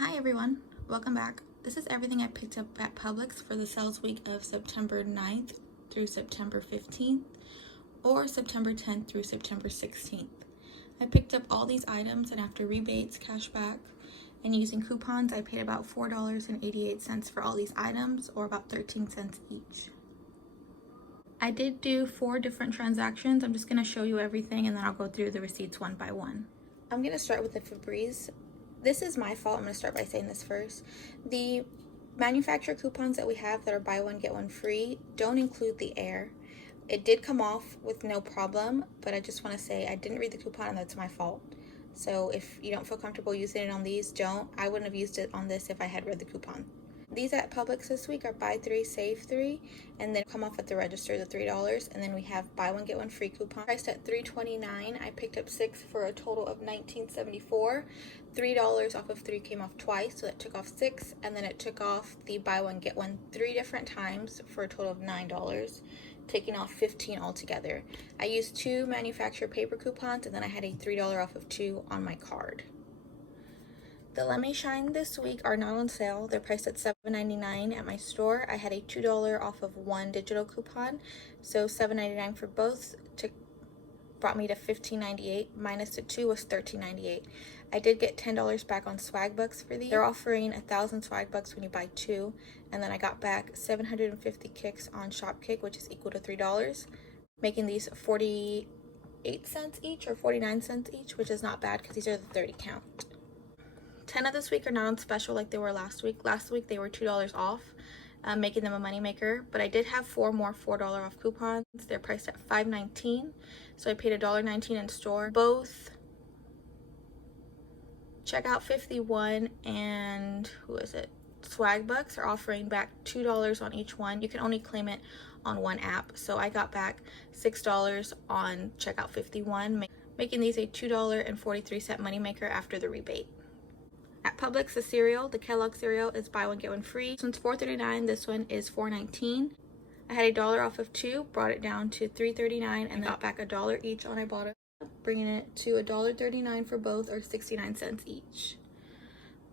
Hi everyone, welcome back. This is everything I picked up at Publix for the sales week of September 9th through September 15th or September 10th through September 16th. I picked up all these items, and after rebates, cashback, and using coupons, I paid about $4.88 for all these items, or about 13 cents each. I did do 4 different transactions. I'm just going to show you everything and then I'll go through the receipts one by one. I'm going to start with the Febreze. This is my fault. I'm going to start by saying this first. The manufacturer coupons that we have that are buy one, get one free don't include the air. It did come off with no problem, but I just want to say I didn't read the coupon and that's my fault. So if you don't feel comfortable using it on these, don't. I wouldn't have used it on this if I had read the coupon. These at Publix this week are buy 3, save 3, and then come off at the register, the $3. And then we have buy one, get one free coupon. Priced at $3.29. I picked up 6 for a total of $19.74. $3 off of 3 came off twice, so that took off 6. And then it took off the buy one, get one 3 different times for a total of $9, taking off 15 altogether. I used 2 manufacturer paper coupons, and then I had a $3 off of 2 on my card. The Let Me Shine this week are not on sale. They're priced at $7.99 at my store. I had a $2 off of 1 digital coupon, so $7.99 for both brought me to $15.98. Minus the 2 was $13.98. I did get $10 back on swag bucks for these. They're offering 1,000 swag bucks when you buy 2, and then I got back 750 kicks on Shopkick, which is equal to $3, making these 48 cents each or 49 cents each, which is not bad because these are the 30 count. 10 of this week are not on special like they were last week. Last week they were $2 off, making them a moneymaker. But I did have 4 more $4 off coupons. They're priced at $5.19, so I paid $1.19 in store. Both Checkout 51 and Swag Bucks are offering back $2 on each one. You can only claim it on one app, so I got back $6 on Checkout 51, making these a $2.43 moneymaker after the rebate. At Publix, the cereal, the Kellogg cereal, is buy one, get one free. This one's $4.39, this one is $4.19. I had $1 off of 2, brought it down to $3.39, and got back $1 each on Ibotta, bringing it to $1.39 for both, or 69 cents each.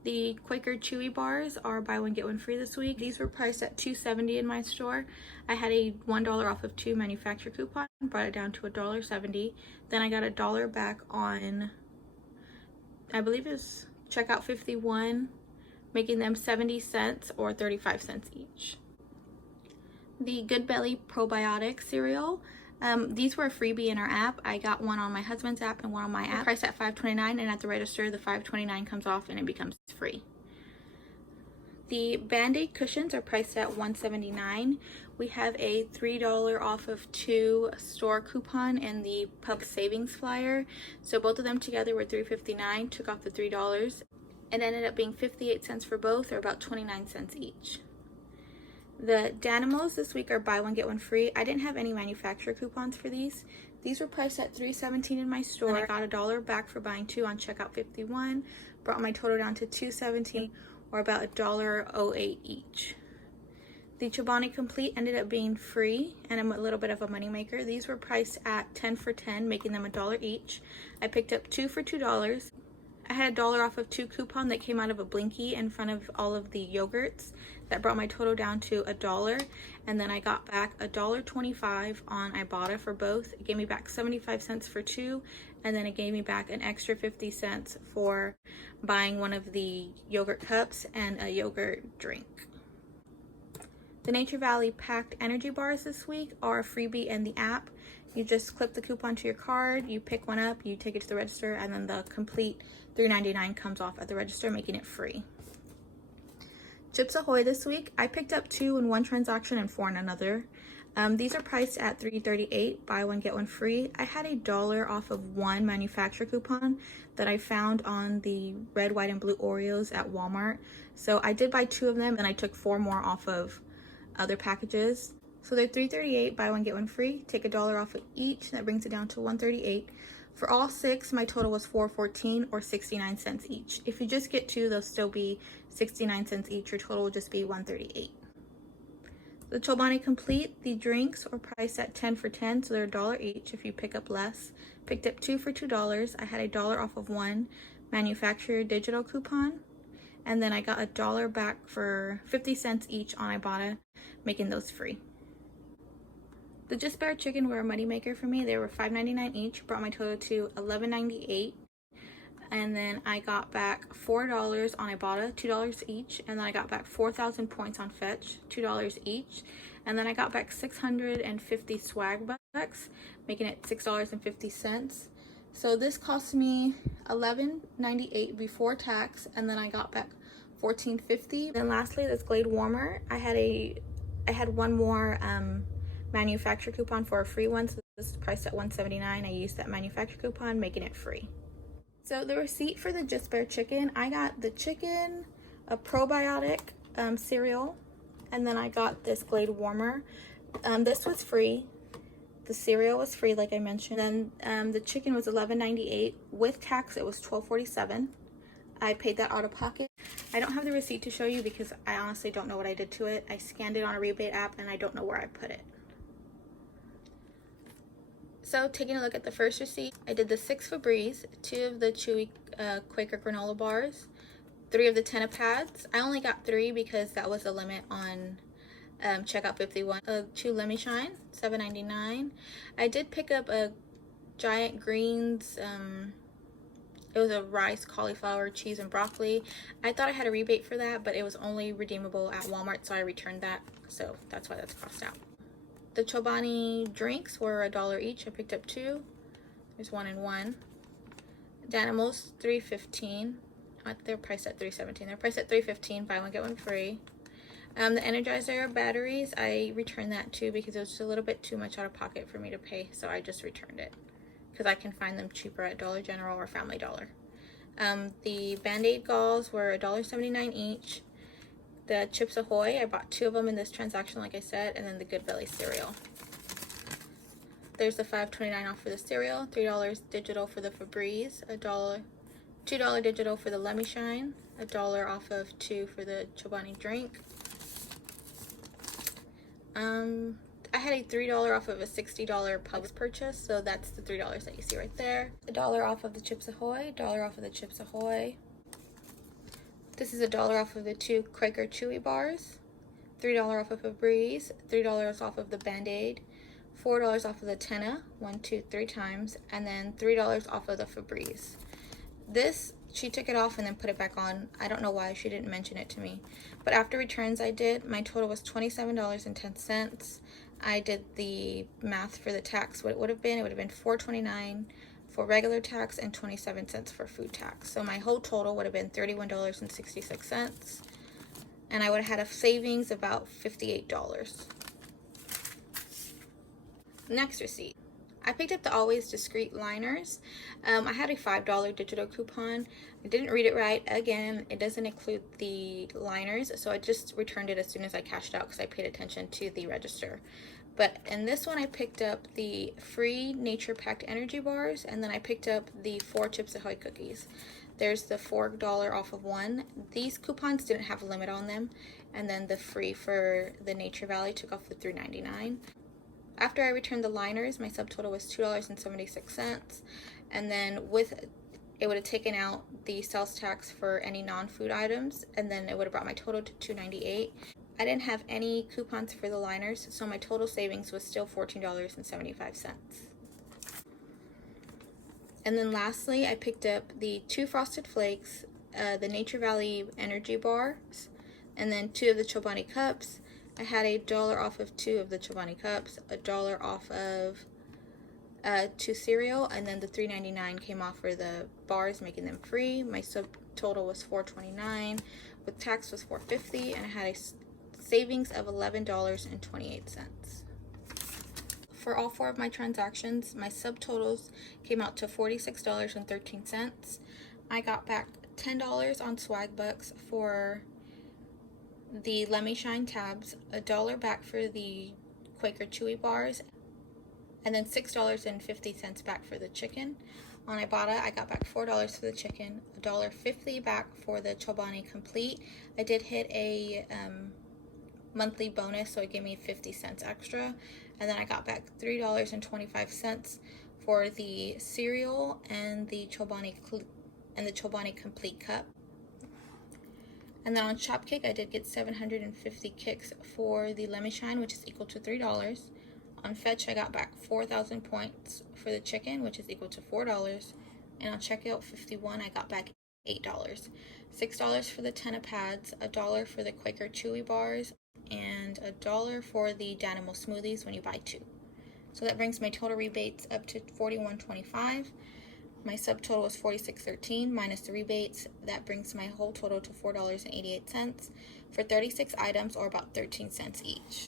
The Quaker Chewy bars are buy one, get one free this week. These were priced at $2.70 in my store. I had a $1 off of 2 manufacturer coupon, brought it down to $1.70. Then I got $1 back on, I believe it's Checkout 51, making them 70 cents or 35 cents each. The Good Belly probiotic cereal, these were a freebie in our app. I got one on my husband's app and one on my app. Priced at $5.29, and at the register the $5.29 comes off and it becomes free. The Band-Aid cushions are priced at $1.79. We have a $3 off of 2 store coupon and the Pub Savings flyer. So both of them together were $3.59, took off the $3. It ended up being 58 cents for both, or about 29 cents each. The Danimals this week are buy one, get one free. I didn't have any manufacturer coupons for these. These were priced at $3.17 in my store. And I got $1 back for buying 2 on Checkout 51, brought my total down to $2.17, or about $1.08 each. The Chobani Complete ended up being free and a little bit of a moneymaker. These were priced at 10 for 10, making them $1 each. I picked up 2 for $2. I had $1 off of 2 coupon that came out of a Blinky in front of all of the yogurts. That brought my total down to $1, and then I got back $1.25 on Ibotta for both. It gave me back 75 cents for 2, and then it gave me back an extra 50 cents for buying one of the yogurt cups and a yogurt drink. The Nature Valley packed energy bars this week are a freebie in the app. You just clip the coupon to your card, you pick one up, you take it to the register, and then the complete $3.99 comes off at the register, making it free. Chips Ahoy this week, I picked up 2 in one transaction and 4 in another. These are priced at $3.38, buy one, get one free. I had $1 off of 1 manufacturer coupon that I found on the red, white, and blue Oreos at Walmart. So I did buy 2 of them, and I took 4 more off of other packages. So they're $3.38, buy one, get one free. Take $1 off of each, that brings it down to $1.38. For all 6, my total was $4.14, or 69 cents each. If you just get 2, they'll still be 69 cents each. Your total will just be $1.38. The Chobani Complete, the drinks are priced at 10 for 10, so they're $1 each if you pick up less. Picked up 2 for $2. I had $1 off of 1 manufacturer digital coupon, And then I got $1 back for 50 cents each on Ibotta, making those free. The Just Bare Chicken were a moneymaker for me. They were $5.99 each, brought my total to $11.98. And then I got back $4 on Ibotta, $2 each. And then I got back 4,000 points on Fetch, $2 each. And then I got back 650 swag bucks, making it $6.50. So this cost me $11.98 before tax, and then I got back $14.50. Then lastly, this Glade warmer. I had one more manufacturer coupon for a free one, so this is priced at $179. I used that manufacturer coupon, making it free. So the receipt for the Just Bare Chicken, I got the chicken, a probiotic cereal, and then I got this Glade warmer. This was free. The cereal was free, like I mentioned. Then the chicken was $11.98. With tax, it was $12.47. I paid that out of pocket. I don't have the receipt to show you because I honestly don't know what I did to it. I scanned it on a Rebate app and I don't know where I put it. So taking a look at the first receipt, I did the 6 Febreze, 2 of the chewy Quaker granola bars, 3 of the Tenna pads. I only got 3 because that was the limit on checkout 51. 2 Lemmy Shine, $7.99. I did pick up a Giant Greens, it was a rice, cauliflower, cheese, and broccoli. I thought I had a rebate for that, but it was only redeemable at Walmart, so I returned that. So that's why that's crossed out. The Chobani drinks were $1 each. I picked up 2. There's 1 and 1. Danimals, $3.15. They're priced at $3.17. They're priced at $3.15. Buy one get one free. The Energizer batteries, I returned that too because it was just a little bit too much out of pocket for me to pay, so I just returned it because I can find them cheaper at Dollar General or Family Dollar. The Band-Aid galls were $1.79 each. The Chips Ahoy, I bought 2 of them in this transaction, like I said, and then the Good Belly cereal. There's the $5.29 off for the cereal, $3 digital for the Febreze, $2 digital for the Lemmy Shine, $1 off of 2 for the Chobani drink. I had a $3 off of a $60 Publix purchase, so that's the $3 that you see right there. $1 off of the Chips Ahoy, $1 off of the Chips Ahoy. This is $1 off of the 2 Quaker Chewy bars, $3 off of Febreze, $3 off of the Band-Aid, $4 off of the Tenna, 1, 2, 3 times, and then $3 off of the Febreze. This, she took it off and then put it back on. I don't know why she didn't mention it to me. But after returns I did, my total was $27.10. I did the math for the tax, what it would have been. It would have been $4.29 for regular tax and 27 cents for food tax. So my whole total would have been $31.66. And I would have had a savings about $58. Next receipt. I picked up the Always Discreet liners. I had a $5 digital coupon. I didn't read it right. Again, it doesn't include the liners, so I just returned it as soon as I cashed out because I paid attention to the register. But in this one, I picked up the free Nature Packed energy bars, and then I picked up the 4 Chips Ahoy cookies. There's the $4 off of 1. These coupons didn't have a limit on them, and then the free for the Nature Valley took off the $3.99. After I returned the liners, my subtotal was $2.76, and then with it would have taken out the sales tax for any non-food items, and then it would have brought my total to $2.98. I didn't have any coupons for the liners, so my total savings was still $14.75. And then lastly, I picked up the 2 Frosted Flakes, the Nature Valley energy bars, and then 2 of the Chobani cups. I had $1 off of 2 of the Chobani cups, $1 off of 2 cereal, and then the $3.99 came off for the bars, making them free. My subtotal was $4.29, with tax was $4.50, and I had a savings of $11.28. For all 4 of my transactions, my subtotals came out to $46.13. I got back $10 on swag bucks for the Lemmy Shine tabs, $1 back for the Quaker Chewy bars, and then $6.50 back for the chicken. On Ibotta, I got back $4 for the chicken, $1.50 back for the Chobani Complete. I did hit a monthly bonus, so it gave me 50 cents extra, and then I got back $3.25 for the cereal and the Chobani Complete cup. And then on Shopkick, I did get 750 kicks for the Lemon Shine, which is equal to $3. On Fetch, I got back 4,000 points for the chicken, which is equal to $4. And on Checkout 51, I got back $8. $6 for the Tenna pads, $1 for the Quaker Chewy bars, and $1 for the Danimal smoothies when you buy 2. So that brings my total rebates up to $41.25. My subtotal was $46.13 minus the rebates. That brings my whole total to $4.88 for 36 items, or about 13 cents each.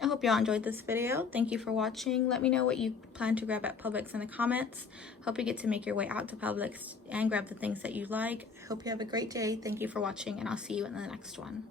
I hope y'all enjoyed this video. Thank you for watching. Let me know what you plan to grab at Publix in the comments. Hope you get to make your way out to Publix and grab the things that you like. Hope you have a great day. Thank you for watching, and I'll see you in the next one.